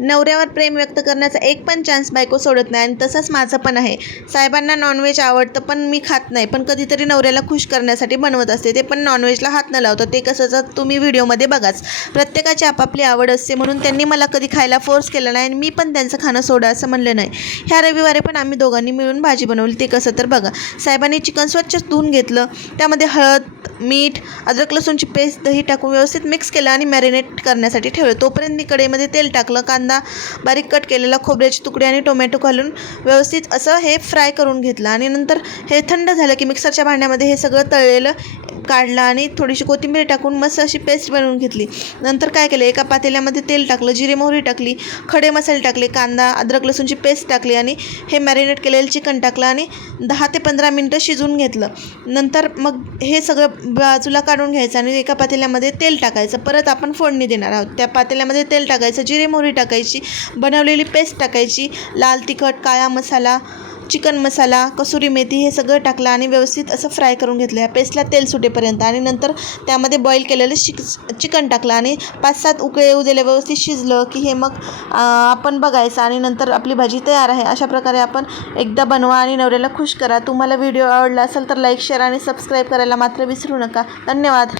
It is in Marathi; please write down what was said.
नवऱ्यावर प्रेम व्यक्त करण्याचा एक पण चान्स बायको सोडत नाही आणि तसंच माझं पण आहे. साहेबांना नॉनव्हेज आवडतं पण मी खात नाही, पण कधीतरी नवऱ्याला खुश करण्यासाठी बनवत असते, ते पण नॉनव्हेजला हात न लावतं. ते कसं तर तुम्ही व्हिडिओमध्ये बघाच. प्रत्येकाची आपापली आवड असते म्हणून त्यांनी मला कधी खायला फोर्स केलं नाही आणि मी पण त्यांचं खाणं सोडा असं म्हणलं नाही. ह्या रविवारी पण आम्ही दोघांनी मिळून भाजी बनवली. ते कसं तर बघा. साहेबांनी चिकन स्वच्छ धुवून घेतलं, त्यामध्ये हळद, मीठ, अद्रक लसूणची पेस्ट, दही टाकून व्यवस्थित मिक्स केलं आणि मॅरिनेट करण्यासाठी ठेवलं. तोपर्यंत मी कढईमध्ये तेल टाकलं, कांदा, बारीक कट केलेला खोबऱ्याचे तुकडे आणि टोमॅटो घालून व्यवस्थित असं हे फ्राय करून घेतलं आणि नंतर हे थंड झालं की मिक्सरच्या भांड्यामध्ये हे सगळं तळलेलं काढलं आणि थोडीशी कोथिंबीर टाकून मस्त अशी पेस्ट बनवून घेतली. नंतर काय केलं, एका पातेल्यामध्ये तेल टाकलं, जिरे मोहरी टाकली, खडे मसाले टाकले, कांदा, अद्रक लसूणची पेस्ट टाकली आणि हे मॅरिनेट केलेलं चिकन टाकलं आणि 10 ते 15 मिनटं शिजवून घेतलं. नंतर मग हे सगळं बाजूला काढून घ्यायचं आणि एका पातेल्यामध्ये तेल टाकायचं. परत आपण फोडणी देणार आहोत. त्या पातेल्यामध्ये तेल टाकायचं, जिरे मोहरी टाकायची, बनवलेली पेस्ट टाकायची, लाल तिखट, काळा मसाला, चिकन मसाला, कसुरी मेथी हे सगळं टाकलं आणि व्यवस्थित असं फ्राय करून घेतलं ह्या पेस्टला तेल सुटेपर्यंत. आणि नंतर त्यामध्ये बॉईल केलेलं चिकन टाकलं आणि 5-7 उकळे येऊ दिले. व्यवस्थित शिजलं की हे मग आपण बघायचं आणि नंतर आपली भाजी तयार आहे. अशा प्रकारे आपण एकदा बनवा आणि नवऱ्याला खुश करा. तुम्हाला व्हिडिओ आवडला असेल तर लाईक, शेअर आणि सबस्क्राईब करायला मात्र विसरू नका. धन्यवाद.